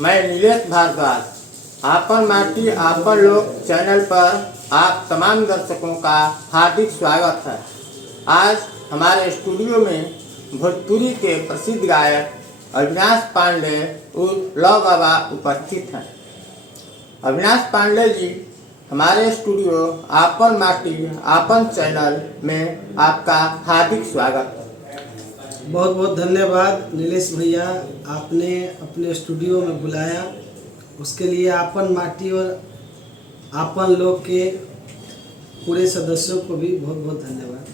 मैं नीलेश भारद्वाज आपन माटी आपन लोग चैनल पर आप तमाम दर्शकों का हार्दिक स्वागत है। आज हमारे स्टूडियो में भोजपुरी के प्रसिद्ध गायक अविनाश पांडे उर्फ लव बाबा उपस्थित हैं। अविनाश पांडे जी हमारे स्टूडियो आपन माटी आपन चैनल में आपका हार्दिक स्वागत है। बहुत बहुत धन्यवाद नीलेश भैया, आपने अपने स्टूडियो में बुलाया, उसके लिए आपन माटी और आपन लोग के पूरे सदस्यों को भी बहुत बहुत धन्यवाद।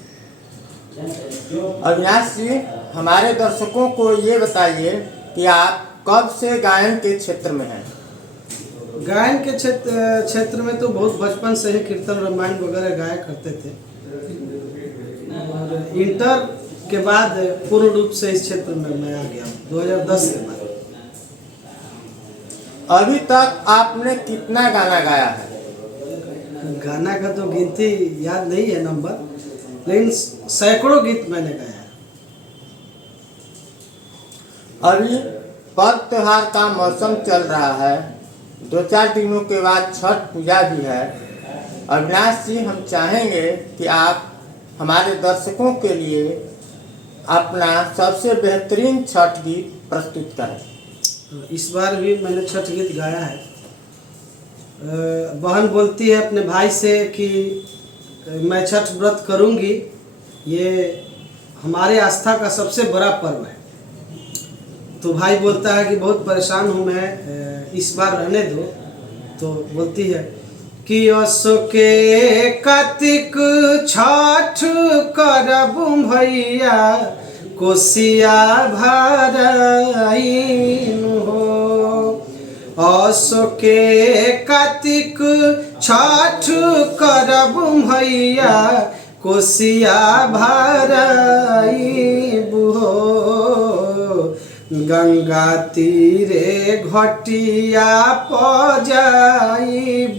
अविनाश जी, हमारे दर्शकों को ये बताइए कि आप कब से गायन के क्षेत्र में हैं? गायन के क्षेत्र में तो बहुत बचपन से ही कीर्तन रामायण वगैरह गाया करते थे और इंटर के बाद पूर्ण रूप से इस क्षेत्र में मैं आ गया 2010 के बाद। अभी तक आपने कितना गाना गाया है? गाना का तो गिनती याद नहीं है नंबर, लेकिन सैकड़ों गीत मैंने गाया है। अभी पर्व त्योहार का मौसम चल रहा है, 2-4 दिनों के बाद छठ पूजा भी है। अविनाश जी, हम चाहेंगे कि आप हमारे दर्शकों के लिए अपना सबसे बेहतरीन छठ गीत प्रस्तुत करें। इस बार भी मैंने छठ गीत गाया है। बहन बोलती है अपने भाई से कि मैं छठ व्रत करूंगी, ये हमारे आस्था का सबसे बड़ा पर्व है। तो भाई बोलता है कि बहुत परेशान हूँ मैं, इस बार रहने दो। तो बोलती है कि असो के कार्तिक छठ करब भैया, कोसिया भराइन हो। असो के कार्तिक छठ करब भैया, कोसिया भराइब हो। गंगा तीरे घटिया पजाइब,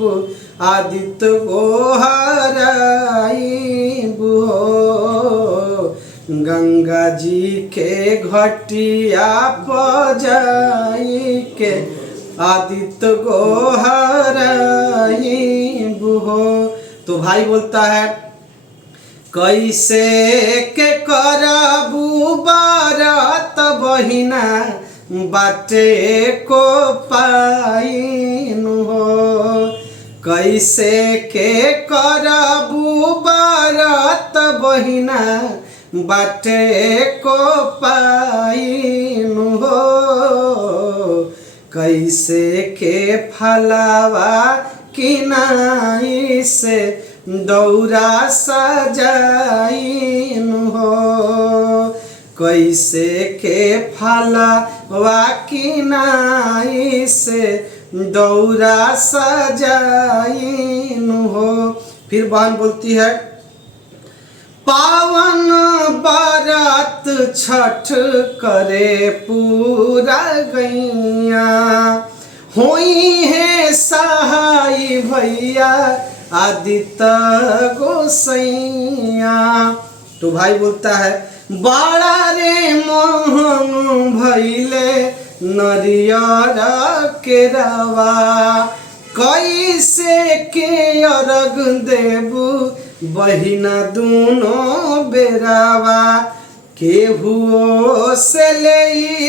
आदित्य गोहराइब हो। गंगा जी के घटिया पजाई के, आदित्य गोहराइब हो। तो भाई बोलता है कैसे के करबू बारात बहिना, बाटे को पाइन हो। कैसे के करबू बारात बहिना, बाटे को पाइन हो। कैसे के फलावा किनाई से, दौरा सजाइन हो। कैसे के फलावा किनाई से, दौरा सजाइन हो। फिर बहन बोलती है पावन बारात छठ करे पूरा गैया, होई है सहाय भैया, आदित्य गोसैया। तो भाई बोलता है बड़ा रे मोहन भैले नरियर के रवा, कैसे के अर्घ देबू बहिना दूनो बेरावा। केहू से ले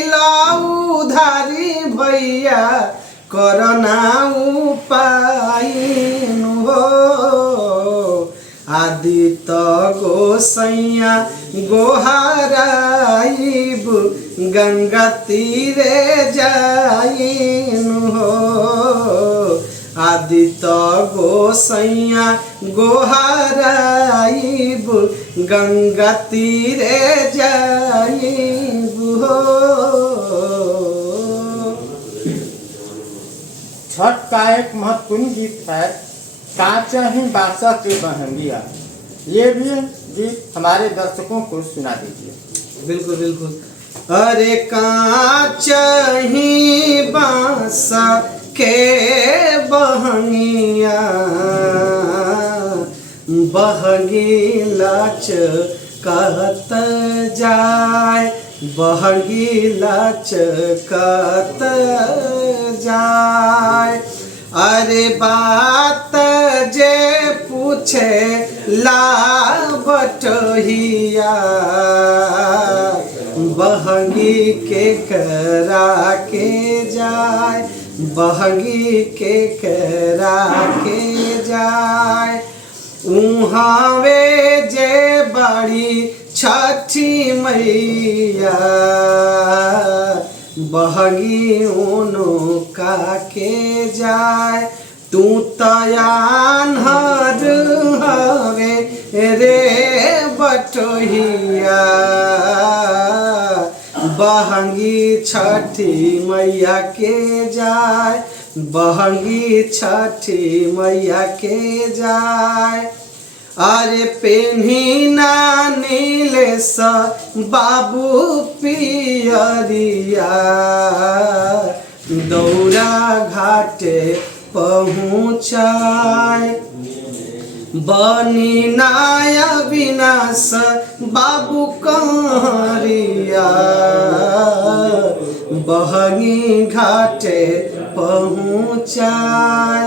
लाऊ धारी भैया, करना उपाइन हो। आदित्य गोसैया गोहराइब, गंगा तीरे जाइन हो। आदित्य गोसैया गोहराइब, गंगा तीरे जाइब हो। छठ का एक महत्वपूर्ण गीत है काचा ही बासा के बहंगिया। ये भी गीत हमारे दर्शकों को सुना दीजिए। बिल्कुल बिल्कुल। अरे काचा ही बासा के बहंगिया, बहंगिलाच कहत जाय, बहंगिलाच कहत अरे बात जे पूछे ला बटहिया बहंगी के करा के जाए, बहंगी के करा के जाए। उहावे जे बड़ी छठी मैया बहंगी उनो का के जाए। तू तयान हर हवे रे बटहिया बहंगी छठी मैया के जाए, बहंगी छठी मैया के जाए। अरे पेन्ही ना नीलेश बाबू पियरिया दौरा घाटे पहुँचाए। बनी नाया विनाश बाबू कहरिया बहंगी घाटे पहुँचाए।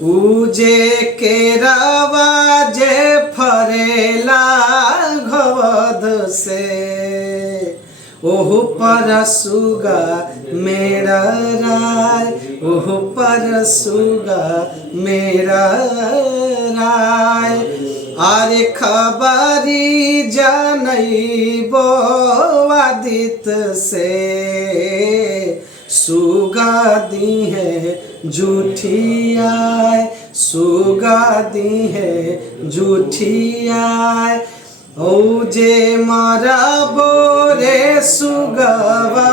उजे के रवाजे फरेला घवध से ओह पर सुगा मेरा राय, ओह पर सुगा मेरा राय। अरे खबरी जनैबो आदित से सुगा दी है झूठी आय, सुगा दी है झूठी आय। ओ जे मरबो रे सुगवा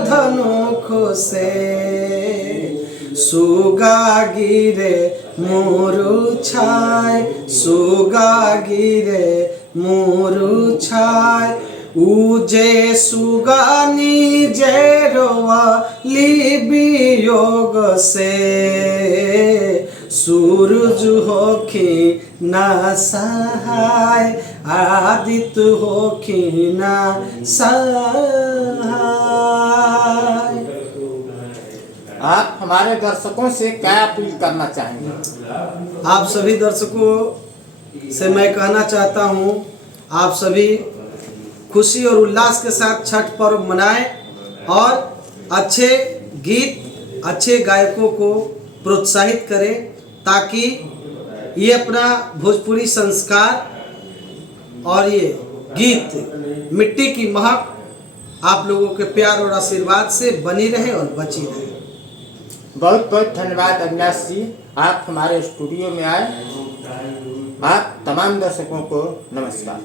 धनुख से सुगा गिरे मोरू छाय, सुगा गिरे मोरू छाय। उजे सुगानी जे रोवाली वियोग से सूरज होखी ना सहाय, आदित्य होखी ना सहाय। आप हमारे दर्शकों से क्या अपील करना चाहेंगे? आप सभी दर्शकों से मैं कहना चाहता हूँ, आप सभी खुशी और उल्लास के साथ छठ पर्व मनाएं और अच्छे गीत, अच्छे गायकों को प्रोत्साहित करें ताकि ये अपना भोजपुरी संस्कार और ये गीत मिट्टी की महक आप लोगों के प्यार और आशीर्वाद से बनी रहे और बची रहे। बहुत बहुत धन्यवाद अविनाश जी, आप हमारे स्टूडियो में आए। आप तमाम दर्शकों को नमस्कार।